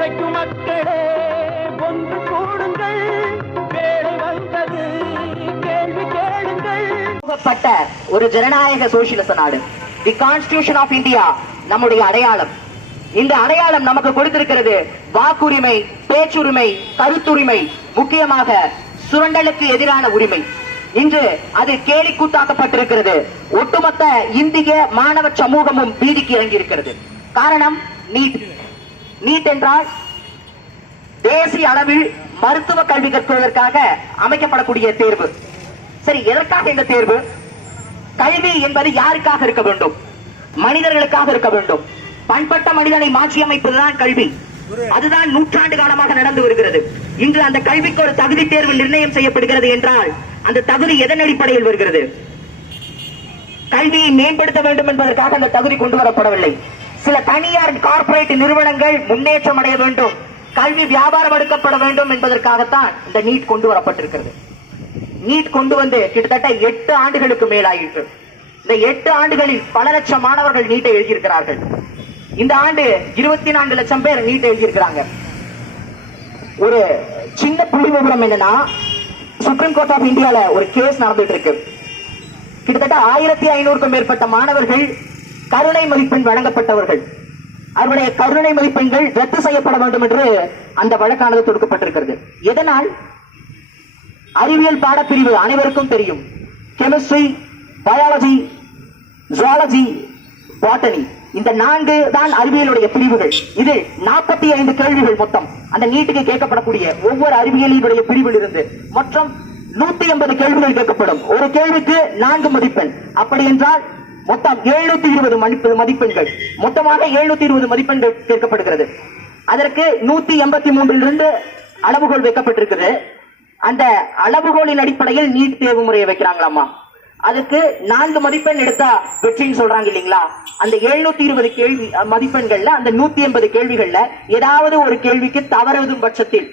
உழைக்கும் மக்களே ஒன்று கூடுங்கள். வேலை வந்தது கேள்வி கேளுங்கள். ஒரு ஜனநாயக சோசியலிச நாடு. தி கான்ஸ்டியூஷன் ஆஃப் இந்தியா நம்முடைய அடையாளம். இந்த அடையாளம் நமக்கு கொடுத்திருக்கிறது வாக்குரிமை பேச்சுரிமை கருத்துரிமை முக்கியமாக சுரண்டலுக்கு எதிரான உரிமை. இன்று அது கேலி கூத்தாக்கப்பட்டிருக்கிறது ஒட்டுமொத்த இந்திய மாணவ சமூகமும் பீதிக்கு இறங்கியிருக்கிறது. காரணம் நீட் நீட் என்றால் தேசிய அளவில் மருத்துவ கல்வி கற்பதற்காக அமைக்கப்படக்கூடிய தேர்வு. சரி எதற்காக இந்த தேர்வு? கல்வி என்பது யாருக்காக இருக்க வேண்டும்? மனிதர்களுக்காக இருக்க வேண்டும். பண்பட்ட மனிதனை மாற்றி அமைப்பதுதான் கல்வி. அதுதான் நூற்றாண்டு காலமாக நடந்து வருகிறது. இன்று அந்த கல்விக்கு ஒரு தகுதி தேர்வு நிர்ணயம் செய்யப்படுகிறது என்றால் அந்த தகுதி எதன் அடிப்படையில் வருகிறது? கல்வியை மேம்படுத்த வேண்டும் என்பதற்காக அந்த தகுதி கொண்டு வரப்படவில்லை. சில தனியார் கார்பரேட் நிறுவனங்கள் முன்னேற்றம் அடைய வேண்டும். கல்வி வியாபாரம் எடுக்கப்பட வேண்டும் என்பதற்காகத்தான் இந்த நீட் கொண்டு வரப்பட்டிருக்கிறது. நீட் கொண்டு வந்து கிட்டத்தட்ட எட்டு ஆண்டுகளுக்கு மேலாயிற்று. இந்த எட்டு ஆண்டுகளில் பல லட்சம் மாணவர்கள் நீட்டை எழுதியிருக்கிறார்கள். இந்த ஆண்டு இருபத்தி நான்கு லட்சம் பேர் நீட் எழுதியிருக்கிறாங்க. ஒரு சின்ன புள்ளி விவரம் என்னன்னா சுப்ரீம் கோர்ட் ஆஃப் இந்தியால ஒரு கேஸ் நடந்துட்டு இருக்கு. கிட்டத்தட்ட ஆயிரத்தி ஐநூறுக்கும் மேற்பட்ட மாணவர்கள் கருணை மதிப்பெண் வழங்கப்பட்டவர்கள். அவருடைய கருணை மதிப்பெண்கள் ரத்து செய்யப்பட வேண்டும் என்று அந்த வழக்கானது தொடுக்கப்பட்டிருக்கிறது. எதனால்? அறிவியல் பாடப்பிரிவு அனைவருக்கும் தெரியும். Chemistry biology zoology botany. இந்த நான்கு தான் அறிவியலுடைய பிரிவுகள். இது நாற்பத்தி ஐந்து கேள்விகள் மொத்தம். அந்த நீட்டுக்கு கேட்கப்படக்கூடிய ஒவ்வொரு அறிவியலினுடைய பிரிவில் இருந்து மொத்தம் நூத்தி எண்பது கேள்விகள் கேட்கப்படும். ஒரு கேள்விக்கு நான்கு மதிப்பெண். அப்படி என்றால் மொத்தம் எழுநூத்தி இருபது மதிப்பு மதிப்பெண்கள். மொத்தமாக எழுநூத்தி இருபது மதிப்பெண்கள் கேட்கப்படுகிறது அதற்கு நூத்தி எண்பத்தி மூன்றிலிருந்து அளவுகோல் வைக்கப்பட்டிருக்கிறது அந்த அளவுகோலின் அடிப்படையில் நீட் தேர்வு முறையை வைக்கிறாங்களாமா அதுக்கு நான்கு மதிப்பெண் எடுத்தா வெற்றின்னு சொல்றாங்க இல்லைங்களா? அந்த எழுநூத்தி இருபது கேள்வி மதிப்பெண்கள்ல அந்த நூத்தி எண்பது கேள்விகள்ல ஏதாவது ஒரு கேள்விக்கு தவறுதும் பட்சத்தில்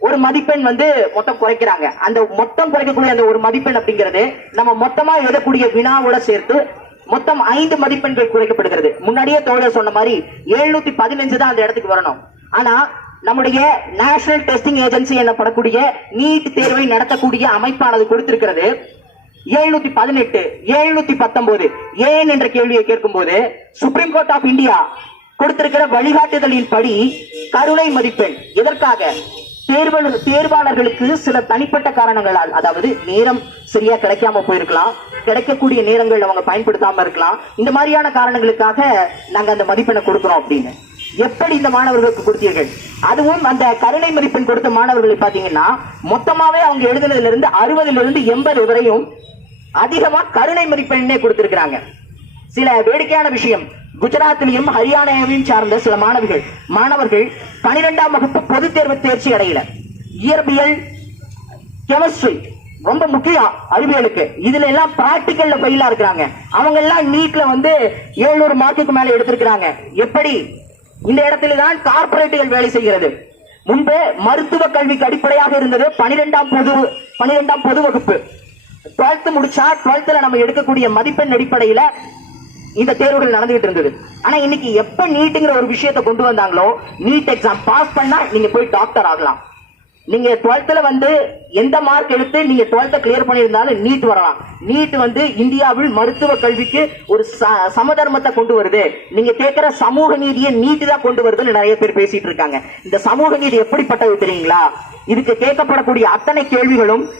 ஒரு மதிப்பெண் வந்து மொத்தம் குறைக்கிறாங்க. அந்த மொத்தம் குறைக்கக்கூடிய அந்த ஒரு மதிப்பெண் அப்படிங்கிறது நம்ம மொத்தமா எழுதக்கூடிய வினாவோட சேர்த்து மொத்தம் ஐந்து மதிப்பெண்கள் குறைக்கப்படுகிறது. முன்னாடியே தோழர் சொன்ன மாதிரி எழுநூத்தி பதினஞ்சு தான் அந்த இடத்துக்கு வரணும். ஆனா நம்முடைய நேஷனல் டெஸ்டிங் ஏஜென்சி எனப்படக்கூடிய நீட் தேர்வை நடத்தக்கூடிய அமைப்பானது கொடுத்திருக்கிறது. எழுநூத்தி பதினெட்டு எழுநூத்தி பத்தொன்பது. ஏன் என்ற கேள்வியை கேட்கும்போது சுப்ரீம் கோர்ட் ஆஃப் இந்தியா கொடுத்திருக்கிற வழிகாட்டுதலின் படி கருணை மதிப்பெண். எதற்காக? தேர்வல் தேர்வாளர்களுக்கு சில தனிப்பட்ட காரணங்களால் அதாவது நேரம் சரியா கிடைக்காம போயிருக்கலாம். கிடைக்கக்கூடிய நேரங்கள் அவங்க பயன்படுத்தாம இருக்கலாம். இந்த மாதிரியான காரணங்களுக்காக நாங்க அந்த மதிப்பெண்ணை கொடுக்கிறோம் அப்படின்னு. எப்படி இந்த மாணவர்களுக்கு கொடுத்தீர்கள்? அதுவும் அந்த கருணை மதிப்பெண் கொடுத்த மாணவர்களை பாத்தீங்கன்னா மொத்தமாவே அவங்க எழுதுனதுல இருந்து அறுபதுல இருந்து எண்பது வரையும் அதிகமா கருணை மதிப்பெண்ணே கொடுத்திருக்கிறாங்க. சில வேடிக்கையான விஷயம். குஜராத்திலையும் ஹரியானாவையும் சார்ந்த சில மாணவிகள் மாணவர்கள் பனிரெண்டாம் வகுப்பு பொது தேர்வு தேர்ச்சி அடையல. இயற்பியல் கெமிஸ்ட்ரி ரொம்ப முக்கியம் அறிவியலுக்கு. இதுல எல்லாம் பிராக்டிக்கல்ல ஃபெயிலா இருக்கிறாங்க. அவங்க எல்லாம் நீட்ல வந்து 700 மார்க்குக்கு மேல எடுத்திருக்கிறாங்க. எப்படி? இந்த இடத்துல தான் கார்பரேட்டுகள் வேலை செய்கிறது. முன்பு மருத்துவ கல்விக்கு அடிப்படையாக இருந்தது பனிரெண்டாம் பொது பனிரெண்டாம் பொது வகுப்பு. டுவெல்த் முடிச்சா டுவெல்த்ல நம்ம எடுக்கக்கூடிய மதிப்பெண் அடிப்படையில இந்த தேர்வுகள் நடந்துகிட்டு இருந்தது. ஆனா இன்னைக்கு எப்ப நீட்டுங்கிற ஒரு விஷயத்தை கொண்டு வந்தாங்களோ நீட் எக்ஸாம் பாஸ் பண்ணா நீங்க போய் டாக்டர் ஆகலாம். நீங்க டுவெல்த்ல வந்து எந்த மார்க் எடுத்து நீங்க டுவெல்த்த கிளியர் பண்ணியிருந்தாலும் நீட் வரலாம். நீட் வந்து இந்தியாவில் மருத்துவ கல்விக்கு ஒரு ச- சமதர்மத்தை கொண்டு வருது. நீங்க கேட்கிற சமூக நீதியை நீட் தான் கொண்டு வருதுன்னு நிறைய பேர் பேசிட்டு இருக்காங்க. இந்த சமூக நீதி எப்படிப்பட்டது தெரியுங்களா? இதுக்கு கேட்கப்படக்கூடிய அத்தனை கேள்விகளும்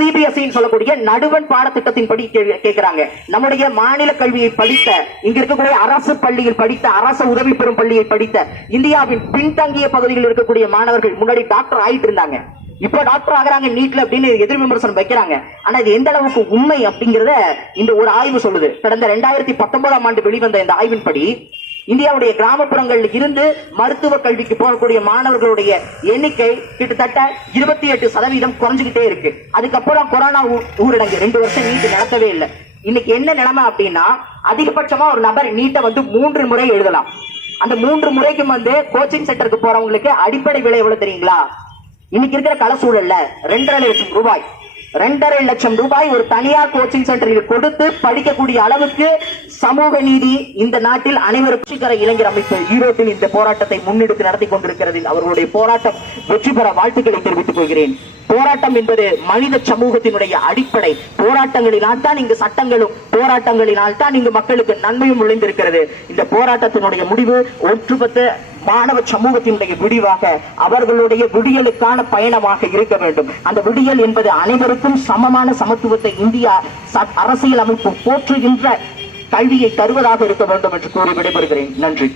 சிபிஎஸ்இ சொல்லக்கூடிய நடுவன் பாடத்திட்டத்தின்படி கே- கேட்கிறாங்க நம்முடைய மாநில கல்வியை படித்த இங்க இருக்கக்கூடிய அரசு பள்ளியில் படித்த அரசு உதவி பெறும் பள்ளியை படித்த இந்தியாவின் பின்தங்கிய பகுதியில் இருக்கக்கூடிய மாணவர்கள் முன்னாடி டாக்டர் ஆயிட்டு இருந்தாங்க. இப்ப டாக்டர் ஆகிறாங்க நீட்ல அப்படின்னு எதிர் விமர்சனம் வைக்கிறாங்க. ஆனா இது எந்த அளவுக்கு உண்மை அப்படிங்கறத இந்த ஒரு ஆய்வு சொல்லுது. கடந்த ரெண்டாயிரத்தி பத்தொன்பதாம் ஆண்டு வெளிவந்த இந்த ஆய்வின்படி இந்தியாவுடைய கிராமப்புறங்கள்ல இருந்து மருத்துவ கல்விக்கு போகக்கூடிய மாணவர்களுடைய எண்ணிக்கை கிட்டத்தட்ட இருபத்தி எட்டு சதவீதம் குறைஞ்சுக்கிட்டே இருக்கு. அதுக்கப்புறம் கொரோனா ஊரடங்கு ரெண்டு வருஷம் நீட்டு நடத்தவே இல்லை. இன்னைக்கு என்ன நிலைமை அப்படின்னா அதிகபட்சமா ஒரு நபர் நீட்டை வந்து மூன்று முறை எழுதலாம். அந்த மூன்று முறைக்கும் வந்து கோச்சிங் சென்டருக்கு போறவங்களுக்கு அடிப்படை விலை எவ்வளவு தெரியுங்களா? இன்னைக்கு இருக்கிற கலசூழல்ல ரெண்டரை லட்சம் ரூபாய். ரெண்டரை லட்சம் ரூபாய் ஒரு தனியார் கோச்சிங் சென்டரில் கொடுத்து படிக்கக்கூடிய அளவுக்கு சமூக நீதி இந்த நாட்டில் அனைவரும் இளைஞர் அமைப்பு ஈரோட்டில் இந்த போராட்டத்தை முன்னெடுத்து நடத்தி கொண்டிருக்கிறது. அவர்களுடைய போராட்டம் வெற்றி பெற வாழ்த்துக்களை தெரிவித்துக் கொள்கிறேன். போராட்டம் என்பது மனித சமூகத்தினுடைய அடிப்படை. போராட்டங்களினால் தான் இங்கு சட்டங்களும் போராட்டங்களினால் தான் இங்கு மக்களுக்கு நன்மையும் விளைந்திருக்கிறது. இந்த போராட்டத்தினுடைய முடிவு ஒற்றுமொத்த மாணவ சமூகத்தினுடைய விடிவாக அவர்களுடைய விடியலுக்கான பயணமாக இருக்க வேண்டும். அந்த விடியல் என்பது அனைவருக்கும் சமமான சமத்துவத்தை இந்தியா அரசியல் அமைப்பு போற்றுகின்ற கல்வியை தருவதாக இருக்க வேண்டும் என்று கூறி விடைபெறுகிறேன். நன்றி.